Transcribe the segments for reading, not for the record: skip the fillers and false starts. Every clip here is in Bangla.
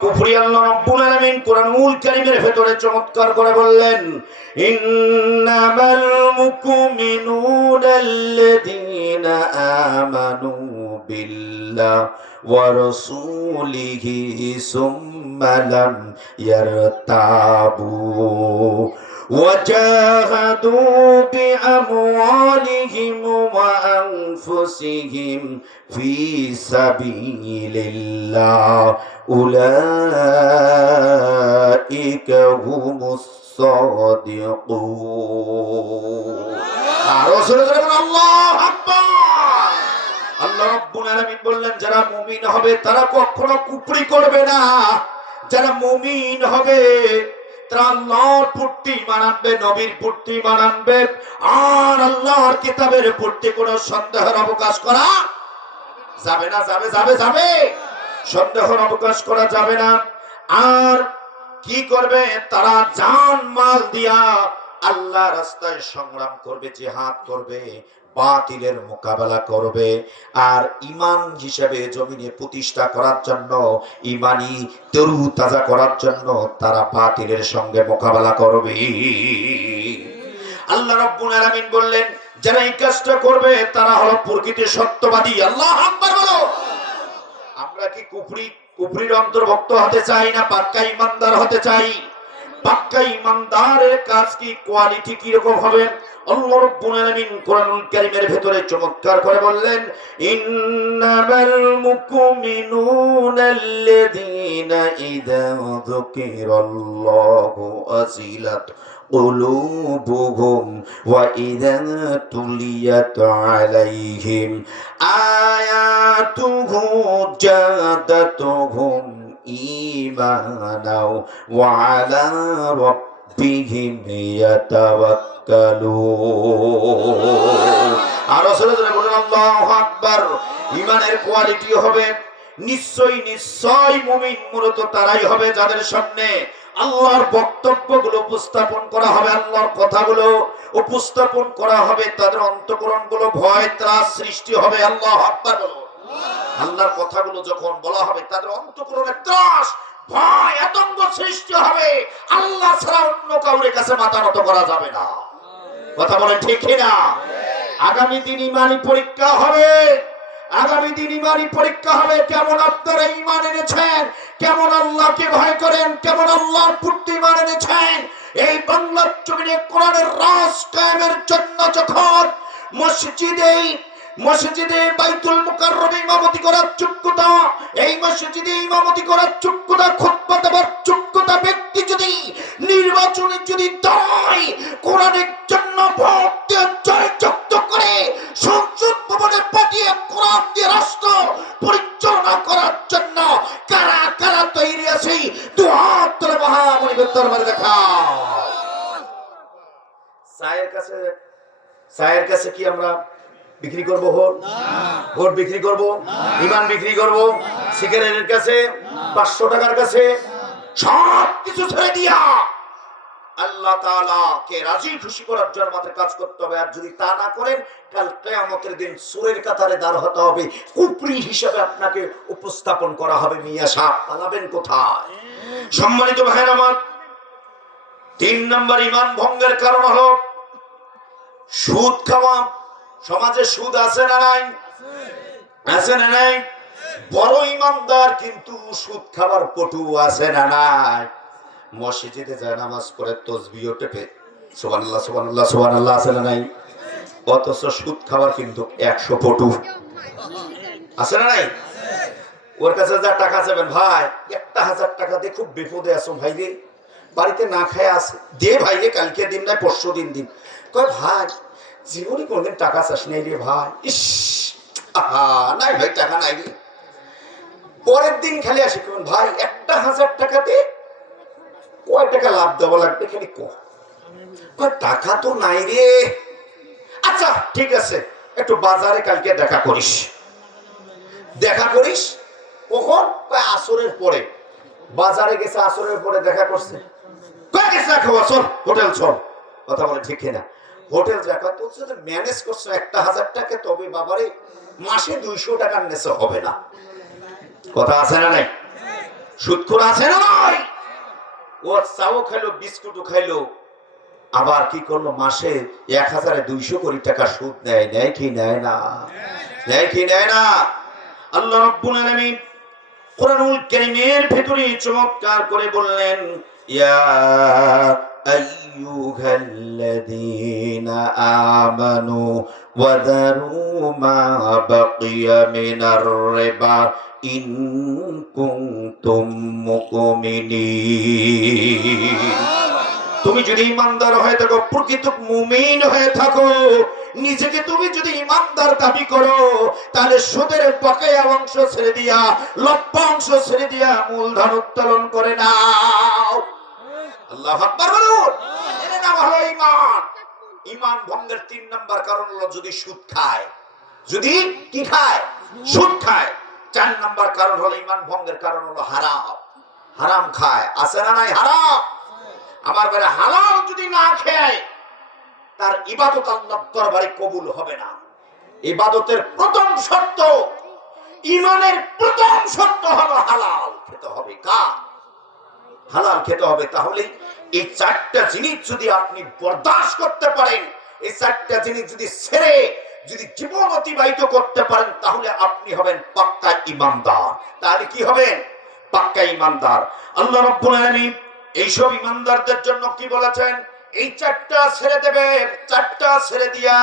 কুফরি আল্লাহ রাব্বুল আলামিন কুরআনুল কারীমের ভেতরে চমৎকার করে বললেন, ইন্নামাল মুমিনুনা আল্লাযীনা আমানু বিল্লাহি ওয়া রাসূলিহি সুম্মা লাম ইয়ারতাবু وجاهدوا بأموالهم وأنفسهم في سبيل الله أولئك هم الصادقون الله أكبر আল্লাহ রাব্বুল আলামিন বললেন যারা মুমিন হবে তারা কখনো কুফরি করবে না। যারা মুমিন হবে তারা আল্লাহর প্রতি ঈমান আনবে, নবীর প্রতি ঈমান আনবে, আর আল্লাহর কিতাবের প্রতি কোনো সন্দেহের অবকাশ করা যাবে না। যাবে সন্দেহের অবকাশ করা যাবে না। আর কি করবে? তারা জান মাল দিয়া আল্লাহ রাস্তায় সংগ্রাম করবে, জিহাদ করবে, বাতিলের মোকাবেলা করবে। আর ঈমান হিসেবে জমিনে প্রতিষ্ঠা করার জন্য, ঈমানি তরু তাজা করার জন্য তারা বাতিলের সঙ্গে মোকাবেলা করবে। আল্লাহ রাব্বুল আলামিন বললেন যারা এই কাজটা করবে তারা হলো প্রকৃতির সত্যবাদী। আল্লাহু আকবার বলো। আমরা কি কুফরির অন্তর্ভুক্ত হতে চাই না পাক্কা ঈমানদার হতে চাই? পাক্কা ঈমানদারের কাজ কি, কোয়ালিটি কি রকম হবে? আল্লাহ রাব্বুল আলামিন কোরআনুল কারীমের ভিতরে চমৎকার করে বললেন, ইন্নামাল মুমিনুনা আল্লাযীনা ইযা যুকিরাল্লাহু ওয়াজিলাত قلوبهم وإذا تليت عليهم آياته زادتهم إيمانا وعلى ربهم يتوكلون। আর রাসূলুল্লাহ বলেন আল্লাহু আকবার। ঈমানের কোয়ালিটি হবে নিশ্চয় মুমিন মূলত তারাই হবে যাদের সামনে আল্লাহর বক্তব্যগুলো উপস্থাপন করা হবে, আল্লাহর কথাগুলো উপস্থাপন করা হবে, তাদের অন্তঃকরণগুলো ভয় ত্রাস সৃষ্টি হবে। আল্লাহু আকবার বলো। আল্লাহর কথাগুলো যখন বলা হবে তাদের অন্তঃকরণে ত্রাস, ভয়, আতঙ্ক সৃষ্টি হবে। আল্লাহ ছাড়া অন্য কাউরে কাছে মাথা নত করা যাবে না। কথা বলেন ঠিক কিনা? আগামী দিন ঈমানি পরীক্ষা হবে। আগামী দিন ঈমানি পরীক্ষা হবে। কেমন আপনারা ঈমান এনেছেন, কেমন আল্লাহকে ভয় করেন, কেমন আল্লাহর প্রতি ঈমান এনেছেন। এই বাংলার জমিনে কোরআনের রাজ কায়েমের জন্য যখন মসজিদে বাইতুল মুকাররমে ইমামতি করার যোগ্যতা, এই মসজিদে ইমামতি করার যোগ্যতা, খুতবা দেওয়ার যোগ্যতা ব্যক্তি যদি নির্বাচনে যদি দাঁড়ায়, কোরআনের জন্য ভোট দিয়ে জয়যুক্ত করে সংসদ ভবনে পাঠিয়ে কোরআন দিয়ে রাষ্ট্র পরিচালনা করার জন্য কারা কারা তৈরি আছে? দুহাত তুলে মহামনিবের দরবারে দেখাও। সায়ের কাছে কি আমরা বিক্রি করব? ভোট বিক্রি করব, ঈমান বিক্রি করব? সিগারেটের কাছে, 500 টাকার কাছে সব কিছু ছেড়ে দিয়া আল্লাহ তাআলা কে রাজি খুশি করার জন্য মাত্র কাজ করতে হবে। আর যদি তা না করেন, কাল কিয়ামতের দিন সূরের কাতারে দাঁড় হতে হবে, কুফরি হিসেবে আপনাকে উপস্থাপন করা হবে। মিয়া সাহেব পালাবেন কোথায়? সম্মানিত ভাইরা আমার, 3 নম্বর ঈমান ভঙ্গের কারণ হলো সুদ খাওয়া। সমাজে সুদ আছে না নাই? আছে না নাই? বড় ঈমানদার কিন্তু সুদ খাবার পটু আছে না নাই? মসজিদে যায় নামাজ পড়ে তাসবিহ টেপে সুবহানাল্লাহ সুবহানাল্লাহ সুবহানাল্লাহ আছে না নাই? অথচ সুদ খাবার কিন্তু 100 পটু আছে না নাই? ওর কাছে যা টাকা চাবেন, ভাই 1000 টাকা দিয়ে খুব বিপদে আছো ভাই রে, বাড়িতে না খায় আছে, দে ভাই রে, কালকে দিন নাই পরশু দিন। কয় ভাই জীবনে কোনদিন টাকা চাস নাই রে ভাই। ইস নাই ভাই, টাকা নাই রে। পরের দিন খালি আসি, ভাই 1000 টাকা দিয়ে কয় টাকা লাভ দেওয়া লাগবে খালি টাকা তো নাই রে। আচ্ছা ঠিক আছে, একটু বাজারে কালকে দেখা করিস। কখন? আসরের পরে। বাজারে গেছে, আসরের পরে দেখা করছে। হোটেল চল। কথা বলে ঠিক না? হোটেল দেখা তো ম্যানেজ করছো 1000 টাকা, তবে বাবারে মাসে 200 টাকার নেশা হবে না। কথা আছে না নাই? সুদখোর আছে না নাই? ও চাও খাইলো, বিস্কুটও খাইলো, আবার কি করলো, মাসে 1200 কোটি টাকা সুদ নেয়। নেয় কি নেয় না? নেয় কি নেয় না? আল্লাহ রাব্বুল আলামিন কুরআনুল কারীমের ভেতরে চমৎকার করে বললেন, ইয়া আইয়ুহাল্লাযীনা আমানু ওয়াযারু মা বাকিয়া মিনার রিবা ইন কুনতুম মুমিনিন। তুমি যদি ইমানদার হয়ে থাকো, প্রকৃত মুমিন হয়ে থাকো, নিজেকে তুমি যদি ইমানদার দাবি করো, তাহলে সুদের বকেয়া অংশ ছেড়ে দিয়া, লভ্যাংশ ছেড়ে দিয়া মূলধন উত্তোলন করে নাও। আল্লাহু আকবার বলুন। এর নাম হলো ঈমান। ঈমান ভঙ্গের 3 নাম্বার কারণ হলো যদি সুদ খায়। যদি কি খায়? সুদ খায়। 4 নাম্বার কারণ হলো ঈমান ভঙ্গের কারণ হলো হারাম। হারাম খায়। আছে না নাই হারাম? আমার বেলা হালাল যদি না খায়, তার ইবাদত আল্লাহর দরবারে কবুল হবে না। ইবাদতের প্রথম শর্ত, ঈমানের প্রথম শর্ত হলো হালাল খেতে হবে। হালাল খেতে হবে। তাহলে এই 4টা জিনিস যদি আপনি বরদাস্ত করতে পারেন, এই 4টা জিনিস যদি ছেড়ে যদি জীবন অতিবাহিত করতে পারেন, তাহলে আপনি হবেন পাক্কা ঈমানদার। তাহলে কি হবেন? পাক্কা ঈমানদার। আল্লাহ রাব্বুল আলামিন এইসব ঈমানদারদের জন্য কি বলেছেন? এই 4টা ছেড়ে দেবে, 4টা ছেড়ে দিয়া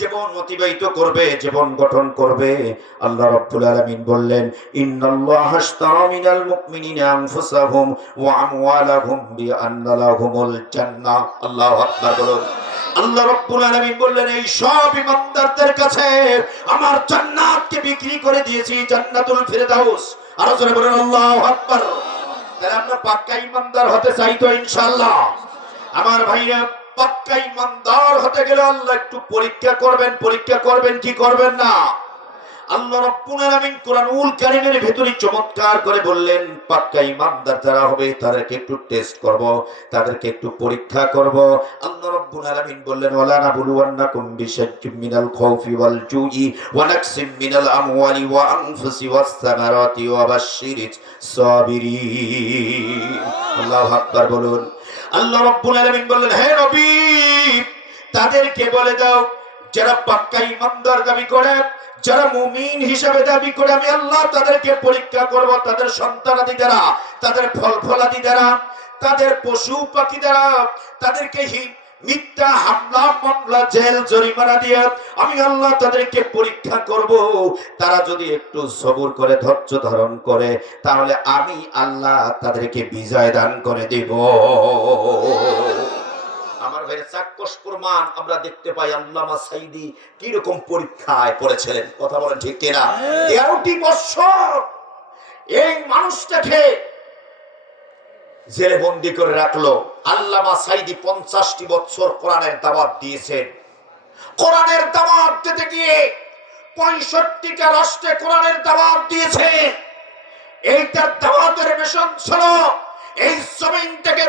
জীবন অতিবাহিত করবে, জীবন গঠন করবে। আল্লাহ রাব্বুল আলামিন বললেন, ইন্নাল্লাহা আশতারা মিনাল মুমিনিনা আনফুসাহুম ওয়া আমওয়ালাহুম বিআন্না লাহুমুল জান্নাহ। আল্লাহু আকবার বলুন। আল্লাহ রাব্বুল আলামিন বললেন, এই সব ঈমানদারদের কাছে আমার জান্নাতকে বিক্রি করে দিয়েছি, জান্নাতুল ফিরদাউস। আর জোরে বলুন আল্লাহু আকবার। তাহলে আমরা পাক্কা ঈমানদার হতে চাই তো ইনশাআল্লাহ। আমার ভাইরা, পাক্কা ঈমানদার হতে গেলে আল্লাহ একটু পরীক্ষা করবেন। পরীক্ষা করবেন কি করবেন না? আল্লাহ রাব্বুল আলামিন কুরআনুল কারীমের ভিতরে চমৎকার করে বললেন, পাক্কা ঈমানদার যারা হবে তাদেরকে একটু টেস্ট করব, তাদেরকে একটু পরীক্ষা করব। আল্লাহ রাব্বুল আলামিন বললেন, ওয়ালা নাবলুওয়ান্নাকুম বিশাইইম মিনাল খাউফি ওয়াল জুই ওয়া নাকসিম মিনাল আমওয়ালি ওয়া আনফুসি ওয়াস সামারাতি ওয়া বাশশিরিস সাবিরিন। আল্লাহু আকবার বলুন। আল্লাহ রাব্বুল আলামিন বললেন, হে নবী, তাদেরকে বলে দাও যারা পাক্কা ঈমানদার দাবি করে, যারা মুমিন হিসেবে দাবি করে, আমি আল্লাহ তাদেরকে পরীক্ষা করব। তাদের সন্তানাদি দ্বারা, তাদের ফলফলাদি দ্বারা, তাদের পশু পাখি দ্বারা, তাদেরকে মিথ্যা হামলা, মামলা, জেল, জরিমানা দিয়ে আমি আল্লাহ তাদেরকে পরীক্ষা করব। তারা যদি একটু সবর করে, ধৈর্য ধারণ করে, তাহলে আমি আল্লাহ তাদেরকে বিজয় দান করে দেব। আমার ভাইয়ের চাক্ষুষ প্রমাণ আমরা দেখতে পাই। আল্লামা সাঈদী কি রকম পরীক্ষায় পড়েছিলেন, কথা বলেন ঠিক কিনা? 13টি বছর এই মানুষটাকে জেলে বন্দী করে রাখলো। আল্লামা সাঈদী 50টি বছর কোরআনের দাওয়াত দিয়েছেন। কোরআনের দাওয়াত দিতে গিয়ে 65টা রাষ্ট্রে কোরআনের দাওয়াত দিয়েছে। এইটার দাওয়াতের মিশন ছিল এই জমিন থেকে